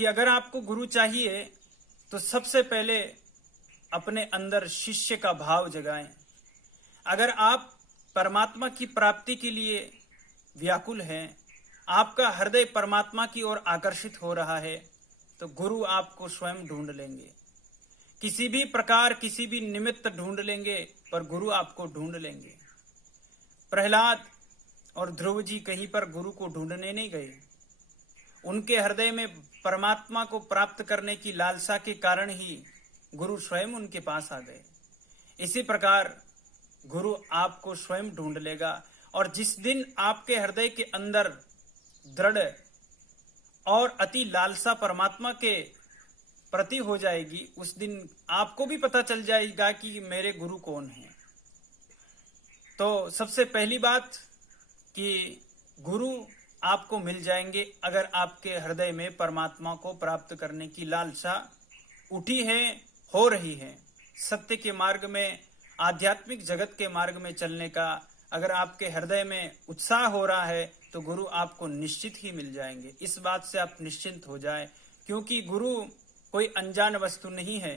कि अगर आपको गुरु चाहिए तो सबसे पहले अपने अंदर शिष्य का भाव जगाएं। अगर आप परमात्मा की प्राप्ति के लिए व्याकुल हैं, आपका हृदय परमात्मा की ओर आकर्षित हो रहा है, तो गुरु आपको स्वयं ढूंढ लेंगे। किसी भी प्रकार, किसी भी निमित्त ढूंढ लेंगे, पर गुरु आपको ढूंढ लेंगे। प्रहलाद और ध्रुव जी कहीं पर गुरु को ढूंढने नहीं गए। उनके हृदय में परमात्मा को प्राप्त करने की लालसा के कारण ही गुरु स्वयं उनके पास आ गए। इसी प्रकार गुरु आपको स्वयं ढूंढ लेगा, और जिस दिन आपके हृदय के अंदर दृढ़ और अति लालसा परमात्मा के प्रति हो जाएगी, उस दिन आपको भी पता चल जाएगा कि मेरे गुरु कौन हैं। तो सबसे पहली बात कि गुरु आपको मिल जाएंगे अगर आपके हृदय में परमात्मा को प्राप्त करने की लालसा उठी है, हो रही है। सत्य के मार्ग में, आध्यात्मिक जगत के मार्ग में चलने का अगर आपके हृदय में उत्साह हो रहा है, तो गुरु आपको निश्चित ही मिल जाएंगे। इस बात से आप निश्चिंत हो जाएं, क्योंकि गुरु कोई अनजान वस्तु नहीं है।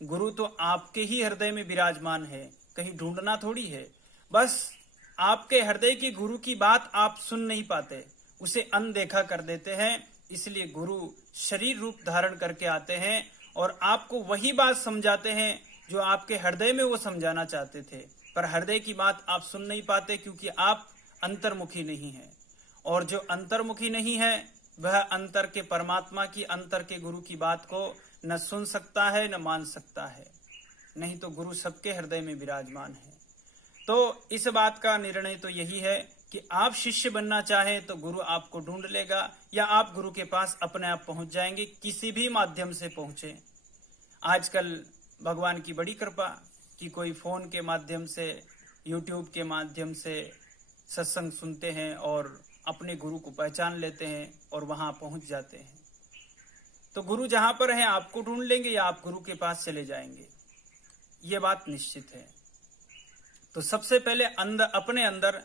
गुरु तो आपके ही हृदय में विराजमान है, कहीं ढूंढना थोड़ी है। बस आपके हृदय की गुरु की बात आप सुन नहीं पाते, उसे अनदेखा कर देते हैं। इसलिए गुरु शरीर रूप धारण करके आते हैं और आपको वही बात समझाते हैं जो आपके हृदय में वो समझाना चाहते थे, पर हृदय की बात आप सुन नहीं पाते, क्योंकि आप अंतर्मुखी नहीं हैं। और जो अंतर्मुखी नहीं है, वह अंतर के परमात्मा की, अंतर के गुरु की बात को न सुन सकता है, न मान सकता है। नहीं तो गुरु सबके हृदय में विराजमान है। तो इस बात का निर्णय तो यही है कि आप शिष्य बनना चाहें तो गुरु आपको ढूंढ लेगा, या आप गुरु के पास अपने आप पहुंच जाएंगे, किसी भी माध्यम से पहुंचे। आजकल भगवान की बड़ी कृपा कि कोई फोन के माध्यम से, यूट्यूब के माध्यम से सत्संग सुनते हैं और अपने गुरु को पहचान लेते हैं और वहां पहुंच जाते हैं। तो गुरु जहां पर है आपको ढूंढ लेंगे, या आप गुरु के पास चले जाएंगे, ये बात निश्चित है। तो सबसे पहले अपने अंदर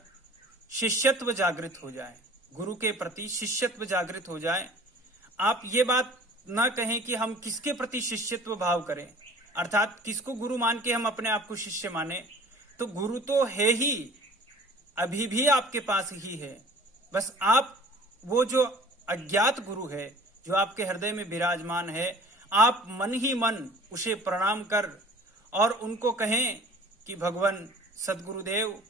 शिष्यत्व जागृत हो जाए, गुरु के प्रति शिष्यत्व जागृत हो जाए। आप ये बात ना कहें कि हम किसके प्रति शिष्यत्व भाव करें, अर्थात किसको गुरु मान के हम अपने आप को शिष्य माने। तो गुरु तो है ही, अभी भी आपके पास ही है। बस आप वो जो अज्ञात गुरु है, जो आपके हृदय में विराजमान है, आप मन ही मन उसे प्रणाम कर और उनको कहें कि भगवान सद्गुरुदेव,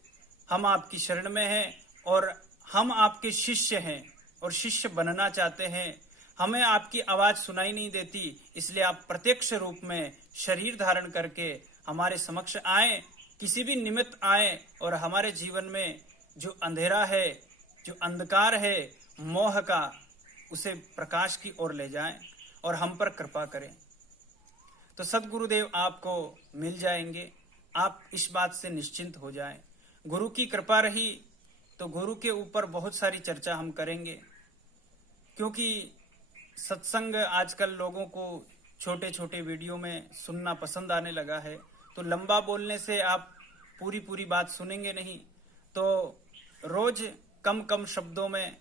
हम आपकी शरण में हैं और हम आपके शिष्य हैं और शिष्य बनना चाहते हैं। हमें आपकी आवाज सुनाई नहीं देती, इसलिए आप प्रत्यक्ष रूप में शरीर धारण करके हमारे समक्ष आए, किसी भी निमित्त आए, और हमारे जीवन में जो अंधेरा है, जो अंधकार है मोह का, उसे प्रकाश की ओर ले जाएं और हम पर कृपा करें। तो सद्गुरुदेव आपको मिल जाएंगे, आप इस बात से निश्चिंत हो जाएं। गुरु की कृपा रही तो गुरु के ऊपर बहुत सारी चर्चा हम करेंगे, क्योंकि सत्संग आजकल लोगों को छोटे छोटे वीडियो में सुनना पसंद आने लगा है। तो लंबा बोलने से आप पूरी बात सुनेंगे नहीं, तो रोज कम कम शब्दों में